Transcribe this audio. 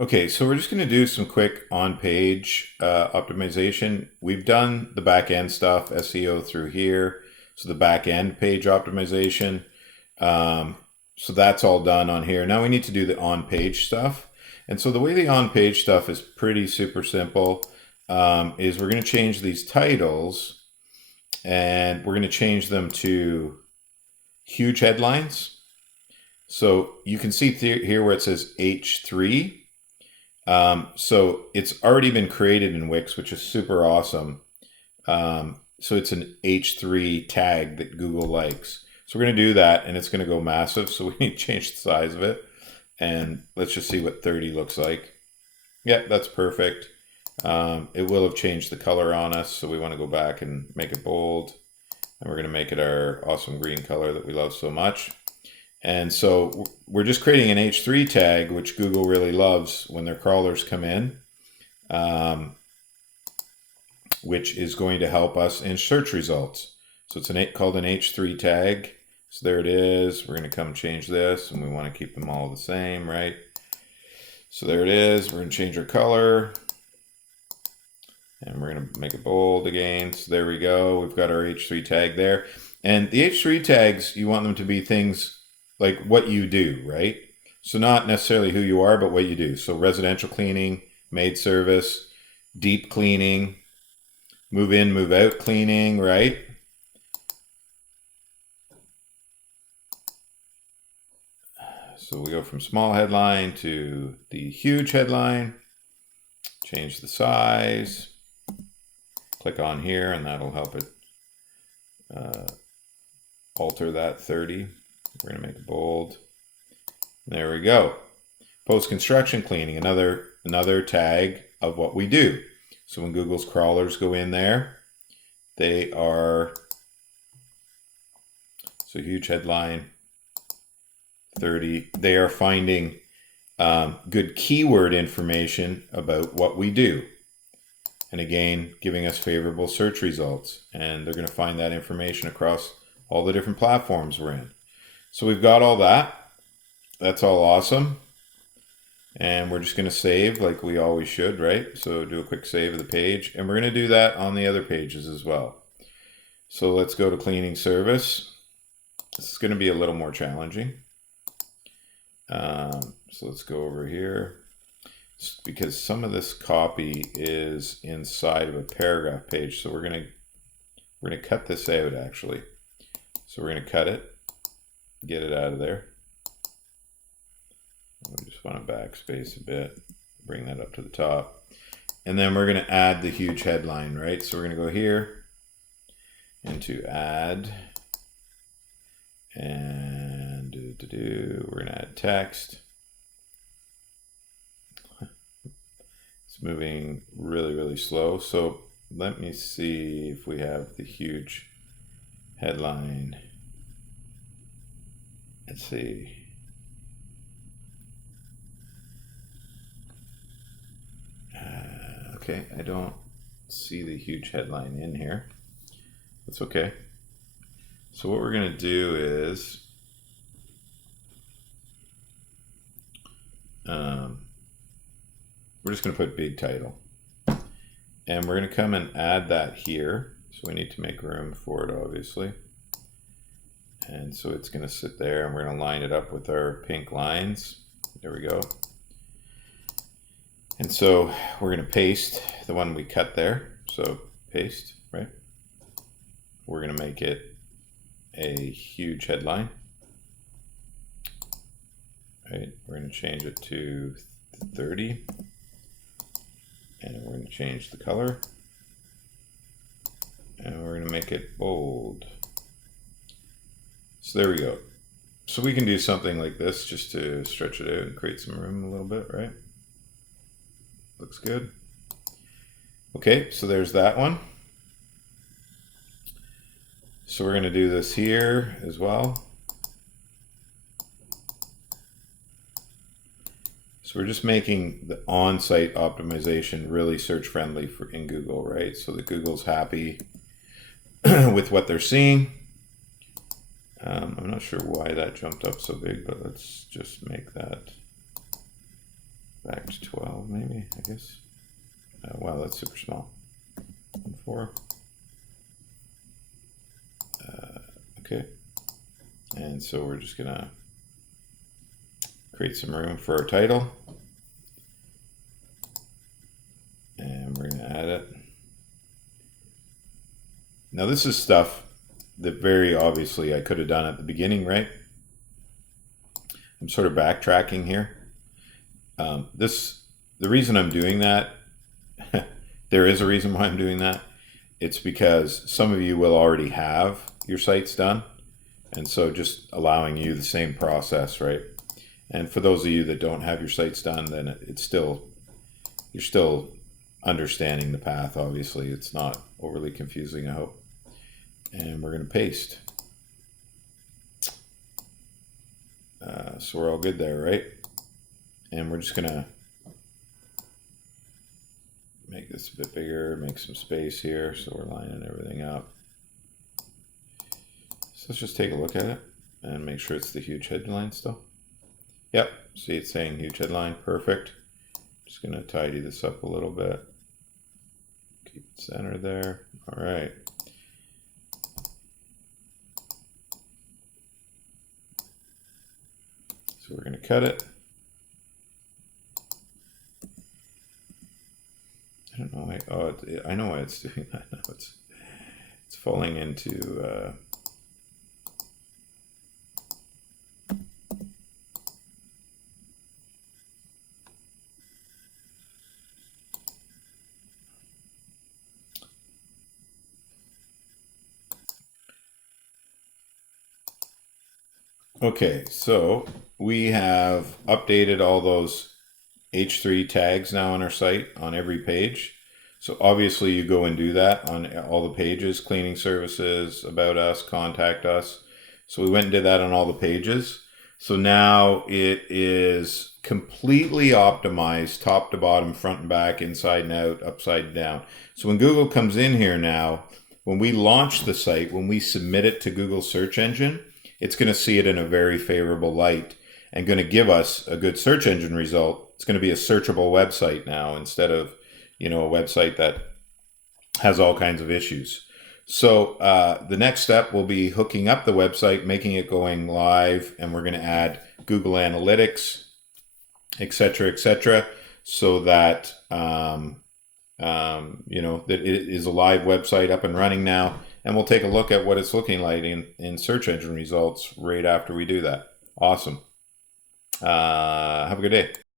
Okay, so we're just going to do some quick on-page optimization. We've done the back-end stuff, SEO through here. So the back-end page optimization. So that's all done on here. Now we need to do the on-page stuff. And so the way the on-page stuff is pretty super simple is we're going to change these titles and we're going to change them to huge headlines. So you can see here where it says H3. So it's already been created in Wix, which is super awesome. So it's an H3 tag that Google likes. So we're going to do that, and it's going to go massive. So we need to change the size of it. And let's just see what 30 looks like. Yeah, that's perfect. It will have changed the color on us, so we want to go back and make it bold. And we're going to make it our awesome green color that we love so much. And so we're just creating an H3 tag, which Google really loves when their crawlers come in, which is going to help us in search results. So it's called an H3 tag. So there it is. We're going to come change this, and we want to keep them all the same, right? So there it is. We're going to change our color, and we're going to make it bold again. So there we go. We've got our H3 tag there. And the H3 tags, you want them to be things like what you do, right? So not necessarily who you are, but what you do. So residential cleaning, maid service, deep cleaning, move in, move out cleaning, right? So we go from small headline to the huge headline, change the size, click on here, and that'll help it alter that 30. We're going to make it bold. There we go. Post-construction cleaning, another tag of what we do. So when Google's crawlers go in there, they are, so huge headline, 30. They are finding good keyword information about what we do. And again, giving us favorable search results. And they're going to find that information across all the different platforms we're in. So we've got all that. That's all awesome. And we're just going to save like we always should, right? So do a quick save of the page. And we're going to do that on the other pages as well. So let's go to cleaning service. This is going to be a little more challenging. So let's go over here. Because some of this copy is inside of a paragraph page. So we're going to cut this out actually. So we're going to cut it. Get it out of there. We just want to backspace a bit, bring that up to the top. And then we're going to add the huge headline, right? So we're going to go here into add and we're going to add text. It's moving really, really slow. So let me see if we have the huge headline. Let's see. Okay, I don't see the huge headline in here. That's okay. So what we're going to do is we're just going to put big title. And we're going to come and add that here. So we need to make room for it, obviously. And so it's going to sit there, and we're going to line it up with our pink lines. There we go. And so we're going to paste the one we cut there. So paste, right? We're going to make it a huge headline. Right? We're going to change it to 30. And we're going to change the color. And we're going to make it bold. So there we go. So we can do something like this just to stretch it out and create some room a little bit, right? Looks good. Okay, so there's that one. So we're going to do this here as well. So we're just making the on-site optimization really search friendly in Google, right? So that Google's happy with what they're seeing. I'm not sure why that jumped up so big, but let's just make that back to 12 maybe, I guess. Wow, that's super small. 4. Okay. And so we're just gonna create some room for our title. And we're gonna add it. Now this is stuff that very obviously I could have done at the beginning, right? I'm sort of backtracking here. The reason I'm doing that, there is a reason why I'm doing that. It's because some of you will already have your sites done. And so just allowing you the same process, right? And for those of you that don't have your sites done, then you're still understanding the path. Obviously, it's not overly confusing, I hope. And we're going to paste. So we're all good there, right? And we're just going to make this a bit bigger, make some space here, so we're lining everything up. So let's just take a look at it and make sure it's the huge headline still. Yep, see it's saying huge headline, perfect. Just gonna tidy this up a little bit. Keep it centered there, all right. So we're gonna cut it. I don't know why, oh, I know why it's doing that now. It's falling into, okay, so we have updated all those H3 tags now on our site on every page. So obviously you go and do that on all the pages, cleaning services, about us, contact us. So we went and did that on all the pages. So now it is completely optimized top to bottom, front and back, inside and out, upside down. So when Google comes in here now, when we launch the site, when we submit it to Google search engine, it's going to see it in a very favorable light and going to give us a good search engine result. It's going to be a searchable website now instead of, you know, a website that has all kinds of issues. So the next step will be hooking up the website, making it going live, and we're going to add Google Analytics, etc., so that you know that it is a live website up and running now. And we'll take a look at what it's looking like in search engine results right after we do that. Awesome. Have a good day.